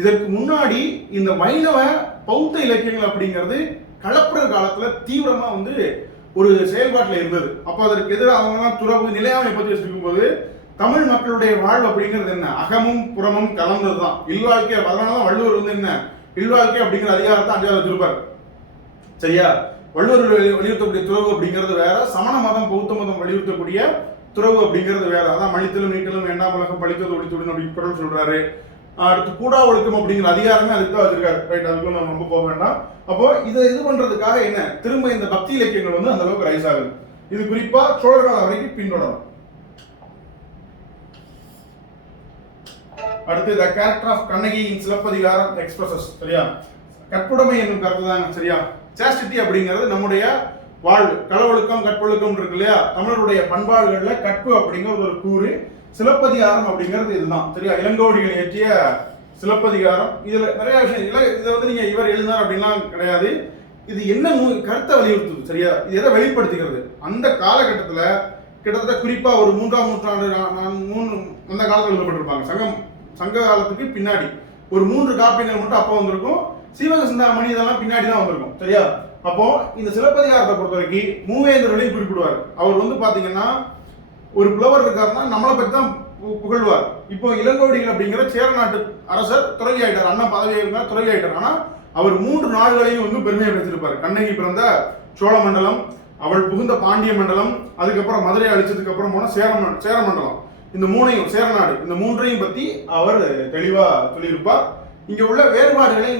இதற்கு முன்னாடி இந்த வைணவ பௌத்த இலக்கியங்கள் அப்படிங்கிறது களப்பிரர் காலத்துல தீவிரமா வந்து ஒரு செயல்பாட்டில் இருந்தது. அப்போ அதற்கு எதிராக அவங்க துறவு நிலையாமை பற்றி வச்சிருக்கும் போது தமிழ் மக்களுடைய வாழ்வு அப்படிங்கிறது என்ன, அகமும் புறமும் கலந்ததுதான் இல்வாழ்க்கை. அதனாலதான் வள்ளுவர் வந்து என்ன இல்வாழ்க்கை அப்படிங்கிற அதிகாரத்தை 5வது வச்சிருப்பார். சரியா, வள்ளுவர் வலியுறுத்தக்கூடிய துறவு அப்படிங்கிறது வேற, சமண மதம் பௌத்த மதம் வலியுறுத்தக்கூடிய துறவு அப்படிங்கிறது வேற. அதான் மணித்தலும் நீட்டலும் வேண்டாம் உலகம் பழித்தது ஒழித்துடன் அப்படின்னு குரல் சொல்றாரு. அடுத்து கூடா ஒழுக்கம் அப்படிங்கிற அதிகாரமே அதுக்கு தான் வச்சிருக்காரு. ரைட், அதுக்கு நம்ம ரொம்ப போக வேண்டாம். அப்போ இதை இது பண்றதுக்காக என்ன திரும்ப இந்த பக்தி இலக்கியங்கள் வந்து அந்த அளவுக்கு ரைஸ் ஆகுது. இது குறிப்பா சோழர் காலம் வரைக்கும் பின்தொடரும். அடுத்து the character of Kannagi in Silappathikaram expresses. சரியா, கற்புடைமை என்னும் கருத்து தாங்க. சரியா, சாஸ்டிட்டி அப்படிங்கிறது நம்முடைய வாழ்வு, களவொழுக்கம் கற்பொழுக்கம் இருக்கு இல்லையா, தமிழருடைய பண்பாடுகள்ல கற்பு அப்படிங்கிறது ஒரு கூறு. சிலப்பதிகாரம் அப்படிங்கிறது இதுதான். சரியா, இளங்கோவடிகள் இயற்றிய சிலப்பதிகாரம். இதுல நிறைய விஷயம் இதை வந்து நீங்க இவர் எழுதினார் அப்படின்லாம் கிடையாது. இது என்ன கருத்தை வலியுறுத்துது. சரியா, இது எதை வெளிப்படுத்துகிறது, அந்த காலகட்டத்துல கிட்டத்தட்ட குறிப்பா ஒரு 3ஆம் நூற்றாண்டு அந்த காலத்தில் எழுதப்பட்டிருப்பாங்க. சங்க காலத்துக்கு பின்னாடி ஒரு 3 காப்பியங்கள் மட்டும் அப்போ வந்திருக்கும். சீவக சிந்தாமணி இதெல்லாம் பின்னாடி தான் வந்திருக்கும். சரியா, அப்போ இந்த சிலப்பதிகாரத்தை பொறுத்த வரைக்கும் மூவேந்தர்களையும் குறிப்பிடுவார். அவர் வந்து பாத்தீங்கன்னா ஒரு புலவர் இருக்காருன்னா நம்மளை பற்றி தான் புகழ்வார். இப்போ இளங்கோவடிகள் அப்படிங்கிற சேர நாட்டு அரசர் துறவி ஆயிட்டார், அண்ணன் பதவி இருந்தார், துறவி ஆயிட்டார். ஆனா அவர் 3 நாடுகளையும் வந்து பெருமையை வச்சிருப்பார். கண்ணகி பிறந்த சோழ மண்டலம், அவள் புகுந்த பாண்டிய மண்டலம், அதுக்கப்புறம் மதுரை அழிச்சதுக்கு அப்புறம் போன சேர மண்டலம், இந்த 3ஐயும் சேரநாடு, இந்த 3ஐயும் பத்தி அவர் தெளிவா சொல்லியிருப்பார். இங்க உள்ள வேறுபாடுகளை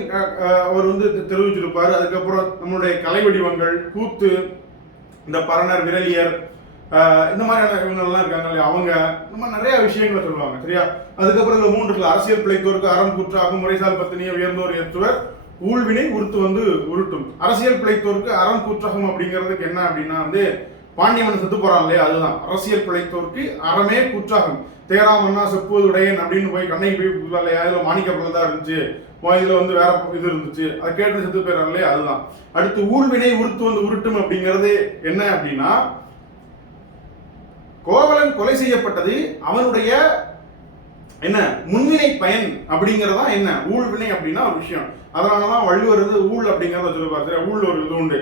அவர் வந்து தெரிவிச்சிருப்பார். அதுக்கப்புறம் நம்மளுடைய கலை வடிவங்கள், கூத்து, இந்த பரணர், விரலியர், இந்த மாதிரியான இவங்கெல்லாம் இருக்காங்க இல்லையா, அவங்க இந்த மாதிரி நிறைய விஷயங்களை சொல்லுவாங்க. சரியா, அதுக்கப்புறம் இந்த 3 அரசியல் பிழைத்தோருக்கு அறம் கூற்றாகும், முறைசால் பத்தினியை உயர்ந்தோர் ஏற்றுவர், ஊழ்வினை உருத்து வந்து உருட்டும். அரசியல் பிழைத்தோருக்கு அறம் கூற்றாகும் அப்படிங்கிறதுக்கு என்ன அப்படின்னா வந்து பாண்டியமன் செத்து போறான் இல்லையா, அதுதான் அரசியல் பிழைத்தோருக்கு அறமே கூற்றாகும். தேராமன்னா செப்புவது உடையன் அப்படின்னு போய் கண்ணகி போய் இல்லையா, இதுல மாணிக்க தான் இருந்துச்சு, இதுல வந்து வேற இது இருந்துச்சு, அதை கேட்டு செத்து போயிடறாங்க இல்லையா, அதுதான். அடுத்து ஊழ்வினை உருத்து வந்து உருட்டும் அப்படிங்கிறது என்ன அப்படின்னா, கோவலன் கொலை செய்யப்பட்டது அவனுடைய என்ன முன்வினை பயன் அப்படிங்கறதா என்ன ஊழ்வினை அப்படின்னா ஒரு விஷயம். அதனாலதான் வள்ளுவர் ஊழ் அப்படிங்கறத சொல்லுவார். ஊழ் ஒரு இது உண்டு.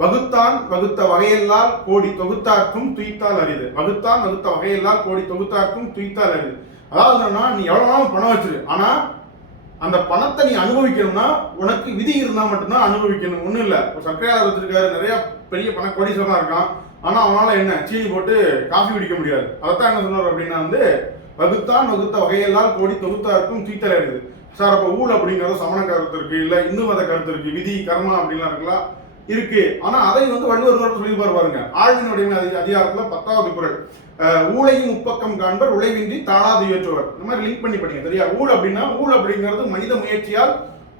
வகுத்தான் வகுத்த வகையெல்லாம் கோடி தொகுத்தார்க்கும் துய்த்தால் அரிது. வகுத்தான் வகுத்த வகையெல்லாம் கோடி தொகுத்தார்க்கும் துய்த்தால் அரிது. அதாவது என்னன்னா, நீ எவ்வளவு பணம் வச்சிரு, ஆனா அந்த பணத்தை நீ அனுபவிக்கணும்னா உனக்கு விதி இருந்தா மட்டும்தான் அனுபவிக்கணும். ஒண்ணும் இல்ல, சர்க்கரை வச்சிருக்காரு, நிறைய பெரிய பண கோடீஸ்வரனா இருக்கான், ஆனா அவனால என்ன சீனி போட்டு காஃபி குடிக்க முடியாது. அதைத்தான் என்ன சொல்றாரு அப்படின்னா வந்து வகுத்தான் வகுத்த வகையெல்லாம் கோடி தொகுத்தாருக்கும் தீத்தல் இருக்குது. சார், அப்ப ஊழ் அப்படிங்கிறது சமண கருத்து இருக்கு, இல்ல இந்து மத கருத்து இருக்கு, விதி கர்மா அப்படின்லாம் இருக்கலாம் இருக்கு. ஆனா அதை வந்து வள்ளுவர் சொல்லி பாருங்க. ஆழ்வினுடைய அதிகாரத்துல 10வது குறள், ஊழையும் உப்பக்கம் காண்பர் உழைவின்றி தாழாது ஏற்றுவர். இந்த மாதிரி லிங்க் பண்ணி படிங்க. சரியா, ஊழ் அப்படின்னா ஊழ் அப்படிங்கிறது மனித முயற்சியால்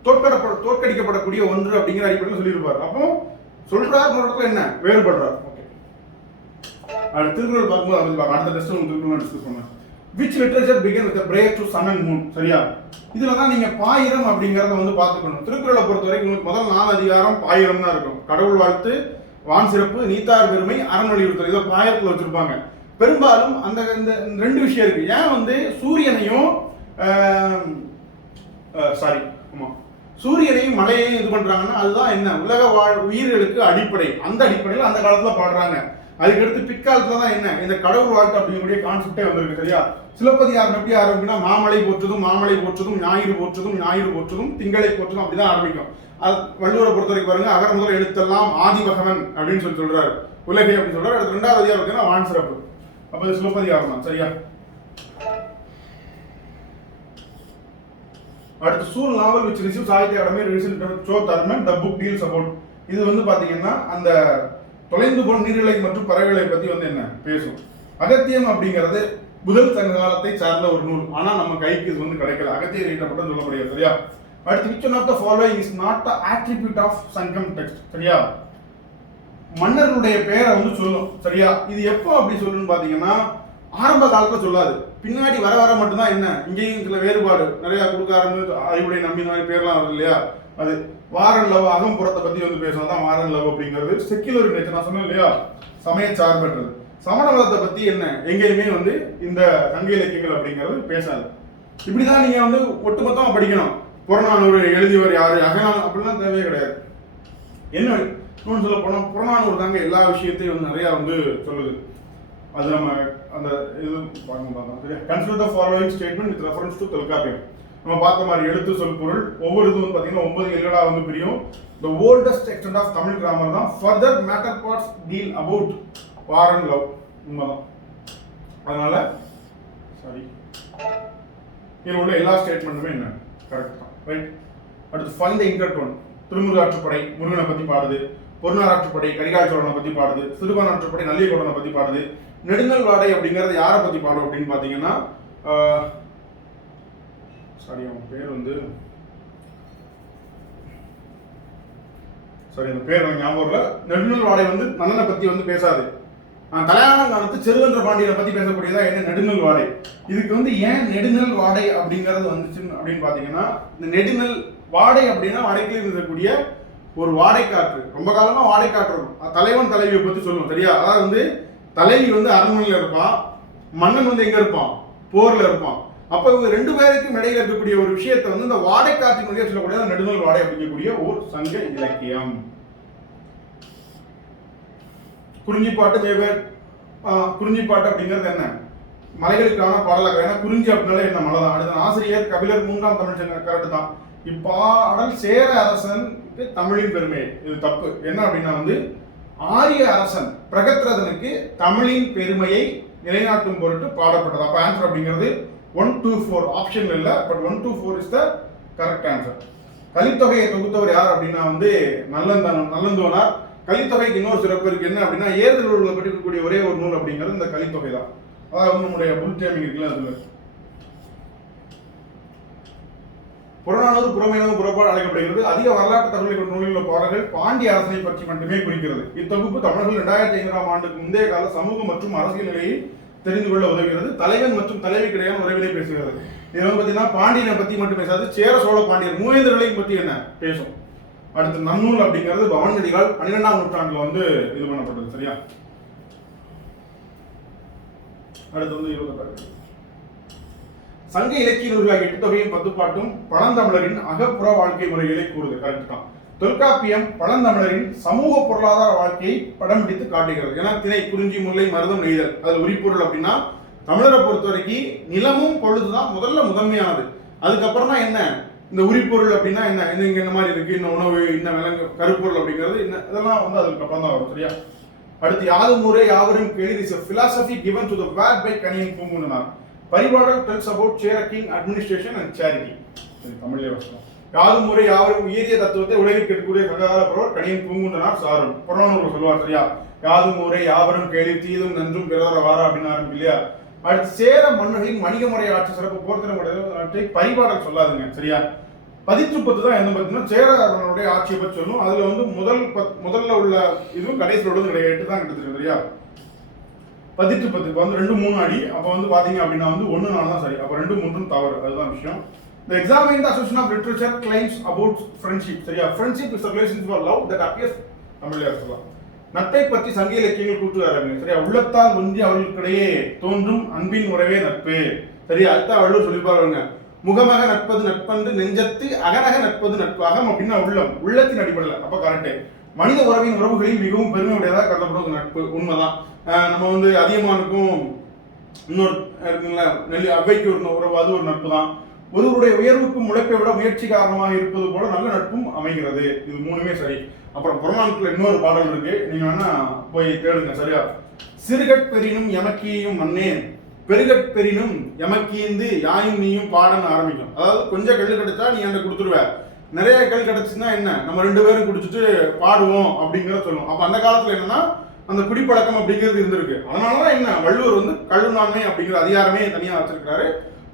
தோற்கடிக்கப்படக்கூடிய ஒன்று அப்படிங்கிற அடிப்படையில் சொல்லியிருப்பார். அப்போ சொல்றாரு என்ன வேறுபடுறார். திருக்குறள் பார்க்கும்போது அடுத்த டெஸ்ட் திருக்குறள் டிஸ்கஸ் பண்ணுவேன். Which literature began with a prayer to sun and moon. சரியா, இதுல தான் நீங்க பாயிரம் அப்படிங்கறத வந்து பார்த்துக்கணும். திருக்குறளை பொறுத்த வரைக்கும் உங்களுக்கு முதல் 4 அதிகாரம் பாயிரம் தான் இருக்கும். கடவுள் வாழ்த்து, வான் சிறப்பு, நீத்தார் பெருமை, அறநொழிவுறுத்தல், இதை பாயிரத்துல வச்சிருப்பாங்க. பெரும்பாலும் அந்த 2 விஷயம் இருக்கு. ஏன் வந்து சூரியனையும் சூரியனையும் மழையையும் இது பண்றாங்கன்னா, அதுதான் என்ன உலக உயிர்களுக்கு அடிப்படை. அந்த அடிப்படையில் அந்த காலத்துல பாடுறாங்க. அதுக்கடுத்து பிற்காலத்துல தான் என்ன இந்த கடவுள் வாழ்த்து அப்படிங்கக்கூடிய கான்செப்டே வந்திருக்கு. சரியா, சிலப்பதிகாரம் எப்படி ஆரம்பிக்கும்னா, மாமலை போற்றதும் மாமலை போற்றதும் ஞாயிறு போற்றதும் ஞாயிறு போற்றதும் திங்களை போற்றதும் அப்படிதான் ஆரம்பிக்கும். அது வள்ளுவரை பொறுத்த வரைக்கும் பாருங்க, அகர முதல் எழுத்தெல்லாம் ஆதி பகவன் அப்படின்னு சொல்றாரு, உலகை அப்படின்னு சொல்றாரு. அடுத்து 2வது அதிகாரம் இருக்குன்னா வான் சிறப்பு. அப்ப இது சிலப்பதிகாரம் தான். சரியா, அடுத்து Sool novel which receive Sahitya Akademi ரிசல்ட் Cho Dharman the book deals about. இது வந்து பாத்தீங்கன்னா அந்த தொலைந்து போன நீர்நிலை மற்றும் பறவைகளை பத்தி வந்து என்ன பேசும். அகத்தியம் அப்படிங்கிறது முதல் சங்க காலத்தை சார்ந்த ஒரு நூல். ஆனா நம்ம கைக்கு இது வந்து கிடைக்கல, அகத்தியர் ஈட்டப்பட்ட சொல்ல முடியாது. சரியா, அடுத்து which one of the following is not the attribute of சங்கம் டெக்ஸ்ட்? சரியா, மன்னர்களுடைய பெயரை வந்து சொல்லும். சரியா, இது எப்போ அப்படி சொல்லுன்னு பாத்தீங்கன்னா ஆரம்ப காலத்துல சொல்லாது, பின்னாடி வர வர மட்டும்தான் என்ன இங்கேயும் சில வேறுபாடு நிறைய கொடுக்க ஆரம்பிச்சு அறிவுடைய நம்பி இந்த மாதிரி பேர்லாம் வருது இல்லையா. அது வாரன் லவ் அகம்புறத்தை பத்தி வந்து பேசுறது தான் வாரன் லவ் அப்படிங்கிறது. செக்குலர் நேச்சர் நான் சொன்னேன் இல்லையா, சமய சார்பற்றது. சமண மதத்தை பத்தி என்ன எங்கேயுமே வந்து இந்த சங்க இலக்கியங்கள் அப்படிங்கிறது பேசாது. இப்படிதான் நீங்க வந்து ஒட்டுமொத்தமா படிக்கணும். புறநானூறு எழுதியவர் யாரு, அகநானூறு அப்படிலாம் தேவையே கிடையாது. என்ன இன்னொன்று சொல்ல போனா புறநானூறு தாங்க எல்லா விஷயத்தையும் வந்து நிறைய வந்து சொல்லுது. அது நம்ம அந்த இது பார்க்கணும். Consider the following statement with reference to Tolkappiyam. நம்ம பார்த்த மாதிரி எழுத்து சொல் பொருள் ஒவ்வொரு இது வந்து பார்த்தீங்கன்னா 9 எல்கடா வந்து பிரியும். The oldest extent of Tamil grammar தான். Further matter parts deal about war and love. உண்மைதான். அதனால சாரி, இதில் உள்ள எல்லா ஸ்டேட்மெண்ட்டுமே என்ன கரெக்ட் தான். ரைட். அடுத்து ஃபைண்ட் த இன்டர்டோன். திருமுருகாற்றுப்படை முருகனை பற்றி பாடுது, பொருநாராற்றுப்படை கரிகால் சோழனை பற்றி பாடுது, சிறுபான்ற்றுப்படை நல்லியகோடனை பற்றி பாடுது. நெடுங்கல் வாடை அப்படிங்கிறது யாரை பற்றி பாடும் அப்படின்னு பார்த்தீங்கன்னா சாரி அவன் பேர் வந்து சரி அந்த பேர் ஞாபகம் இல்லை. நெடுங்கல் வாடை வந்து நன்னனை பற்றி வந்து பேசாது. கல்யாணம் காலத்து செருவென்ற பாண்டியனை பற்றி பேசக்கூடியதா என்ன நெடுங்கல் வாடை. இதுக்கு வந்து ஏன் நெடுங்கல் வாடை அப்படிங்கிறது வந்துச்சுன்னு அப்படின்னு பார்த்தீங்கன்னா, இந்த நெடுங்கல் வாடை அப்படின்னா வடக்கில் இருக்கக்கூடிய ஒரு வாடைக்காற்று, ரொம்ப காலமா வாடைக்காற்று இருக்கும். தலைவன் தலைவியை பற்றி சொல்லுவோம். சரியா, அதாவது வந்து தலைவி வந்து அரண்மனையில் இருப்பான், மன்னன் வந்து எங்க இருப்பான், போர்ல இருப்பான். அப்ப இவங்க 2 பேருக்கும் இடையில இருக்கக்கூடிய ஒரு விஷயத்தை வந்து இந்த வாடைக்காற்றின் வழியாக சொல்லக்கூடிய நெடுங்கல் வாடை அப்படிங்கக்கூடிய ஒரு சங்க இலக்கியம். குறிஞ்சிப்பாட்டு குறிஞ்சிப்பாட்டு அப்படிங்கிறது என்ன, மலைகளுக்கான பாடலாக. ஏன்னா குறிஞ்சி அப்படின்னாலே என்ன மலை தான். அடுத்த ஆசிரியர் கபிலர் 3ஆம் தமிழ் சங்கம் கரெக்ட் தான். இப்பாடல் சேர அரசன் தமிழின் பெருமை. இது தப்பு. என்ன அப்படின்னா வந்து ஆரிய அரசன் பிரகத்ரதனுக்கு தமிழின் பெருமையை நிலைநாட்டும் பொருட்டு பாடப்பட்டது. அப்ப ஆன்சர் அப்படிங்கிறது 1 to 4 ஆப்ஷன் இல்ல, but 1 to 4 is the correct answer. கலித்தொகையை தொகுத்தவர் யார் அப்படின்னா வந்து நல்லந்தோனார். கலித்தொகைக்கு இன்னொரு சிறப்பு இருக்கு. என்ன அப்படின்னா ஏறுதல் படிக்கக்கூடிய ஒரே ஒரு நூல் அப்படிங்கிறது இந்த கலித்தொகை தான். அதாவது நம்முடைய புல் டேமிங் இருக்குல்ல, அதுல புறநானூறு புறமையானது புறப்பாடு அழைக்கப்படுகிறது. அதிக வரலாற்று தகவலை கொண்ட நூலில் உள்ள பாடல்கள் பாண்டிய அரசனை பற்றி மட்டுமே குறிக்கிறது. இத்தொகுப்பு தமிழர்கள் 2005ஆம் ஆண்டுக்கு முந்தைய கால சமூக மற்றும் அரசியல் நிலையை தெரிந்து கொள்ள உதவுகிறது. தலைவன் மற்றும் தலைவிக்கு இடையான உறவினை பேசுகிறது. இது வந்து பார்த்தீங்கன்னா பாண்டியனை பற்றி மட்டும் பேசாது, சேர சோழ பாண்டியர் மூவேந்தர்களையும் பற்றி என்ன பேசும். அடுத்து நன்னூல் அப்படிங்கிறது பவன்கதிகால் 12ஆம் நூற்றாண்டுல வந்து இது பண்ணப்பட்டது. சரியா, அடுத்து வந்து 28 சங்க இலக்கிய நூல்களாக 8 தொகையும் 10 பாட்டும் பழந்தமிழரின் அகப்புற வாழ்க்கை முறைகளை கூறுது. கரெக்ட் தான். தொல்காப்பியம் பழந்தமிழரின் சமூக பொருளாதார வாழ்க்கையை படம் பிடித்து காட்டுகிறது. ஏன்னா திணை குறிஞ்சி முல்லை மருதம் நெய்தல் அது உரிப்பொருள் அப்படின்னா தமிழரை பொறுத்த வரைக்கும் நிலமும் பொழுதுதான் முதன்மையானது. அதுக்கப்புறம் தான் என்ன இந்த உரிப்பொருள் அப்படின்னா என்ன, இங்க இந்த மாதிரி இருக்கு, இந்த உணவு, இந்த விலங்கு கருப்பொருள் அப்படிங்கிறது இதெல்லாம் வந்து அதுக்கப்புறம் தான் வரும். சரியா, அடுத்து யாதும் ஊரே யாவரும் கேளீர் is a philosophy given to the world by Kaniyan Poongundranar. Paripadal tells about king administration and charity. தமிழ்ல வசனம். யாதும் ஊரே யாவரும் உயரிய தத்துவத்தை உலகிற்கு எடுக்கக்கூடிய சகால புறவர் கணியன் பூங்குன்றனார் சாரும். புறநானூறு சொல்லுவார். சரியா, யாதும் ஊரே யாவரும் கேளீர் தீதும் நன்றும் பிறர வாரா அப்படின்னு ஆரம்பிக்கும் இல்லையா. அடுத்து சேர மன்னர்களின் வணிக முறை ஆட்சி சிறப்பு போர்த்தின பரிபாடல் சொல்லாதுங்க. சரியா, 10 தான் என்ன பார்த்தீங்கன்னா சேரனுடைய ஆட்சியை பற்றி சொல்லும். அதுல வந்து முதல்ல உள்ள இதுவும் கடைசியில் உள்ளது கிடையாது. 8 தான் கிட்டத்தட்ட. சரியா, 10 வந்து 2 3 அடி. அப்ப வந்து பாத்தீங்க அப்படின்னா வந்து 1 4 தான் சரி. அப்ப 2 3 தவறு. அதுதான் விஷயம். The examine the association of literature claims about friendship. சரியா, friendship is a relationship for love that appears. தமிழ்ல சொல்லலாம். நட்பை பற்றி சங்க இலக்கியங்கள் கூற்றுகிறார்கள். சரியா, உள்ளத்தால் ஒன்றி அவர்களுக்கிடையே தோன்றும் அன்பின் உறவே நட்பு. சரியா, அடுத்த வள்ளுவர் சொல்லிப்பாருங்க, முகமக நட்பது நட்பன்று நெஞ்சத்து அகநக நட்பது நட்பு. அகம் அப்படின்னா உள்ளத்தின் அடிப்படையில். அப்ப கரெக்ட். மனித உறவின் உறவுகளில் மிகவும் பெருமை உடையதாக கருதப்படுவது நட்பு. உண்மைதான். நம்ம வந்து அதிகமானுக்கும் இன்னொரு இருக்குங்களா அவ்வைக்கு ஒரு உறவு, அது ஒரு நட்பு தான். ஒருவருடைய உயர்வுக்கும் உழைப்பை விட முயற்சி காரணமாக இருப்பது போல நல்ல நட்பும் அமைகிறது. இது 3மே சரி. அப்புறம் புறநானூற்றுல இன்னொரு பாடல் இருக்கு, நீங்க வேணா போய் தேடுங்க. சரியா, சிறுகட்பெரினும் எமக்கியும் மன்னேன் பெருகட்பெரினும் எமக்கீந்து யாயும் நீயும் பாடன்னு ஆரம்பிக்கும். அதாவது கொஞ்சம் கல் கிடைச்சா நீ அந்த கொடுத்துருவ, நிறைய கல் கிடைச்சுன்னா என்ன நம்ம 2 பேரும் குடிச்சிட்டு பாடுவோம் அப்படிங்கிறத சொல்லுவோம். அப்ப அந்த காலத்துல என்னன்னா அந்த குடிப்பழக்கம் அப்படிங்கிறது இருந்திருக்கு. அதனாலதான் என்ன வள்ளுவர் வந்து கல்லுநாண்மை அப்படிங்கிற அதிகாரமே தனியா வச்சிருக்காரு.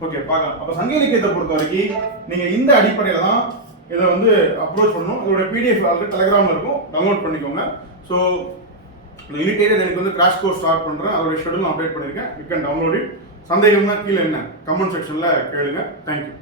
ஓகே பார்க்கலாம். அப்போ சங்க இலக்கியத்தை பொறுத்த வரைக்கும் நீங்கள் இந்த அடிப்படையில் தான் இதை வந்து அப்ரோச் பண்ணணும். இதோட பிடிஎஃப் ஆல்ரெடி டெலிகிராமில் இருக்கும், டவுன்லோட் பண்ணிக்கோங்க. ஸோ இந்த யூனிடேரியர் எனக்கு வந்து கிராஷ் கோர்ஸ் ஸ்டார்ட் பண்ணுறேன், அதோட ஷெடியூல் அப்டேட் பண்ணியிருக்கேன். You can download it. சந்தேகம்னா கீழே என்ன கமெண்ட் செக்ஷனில் கேளுங்க. தேங்க்யூ.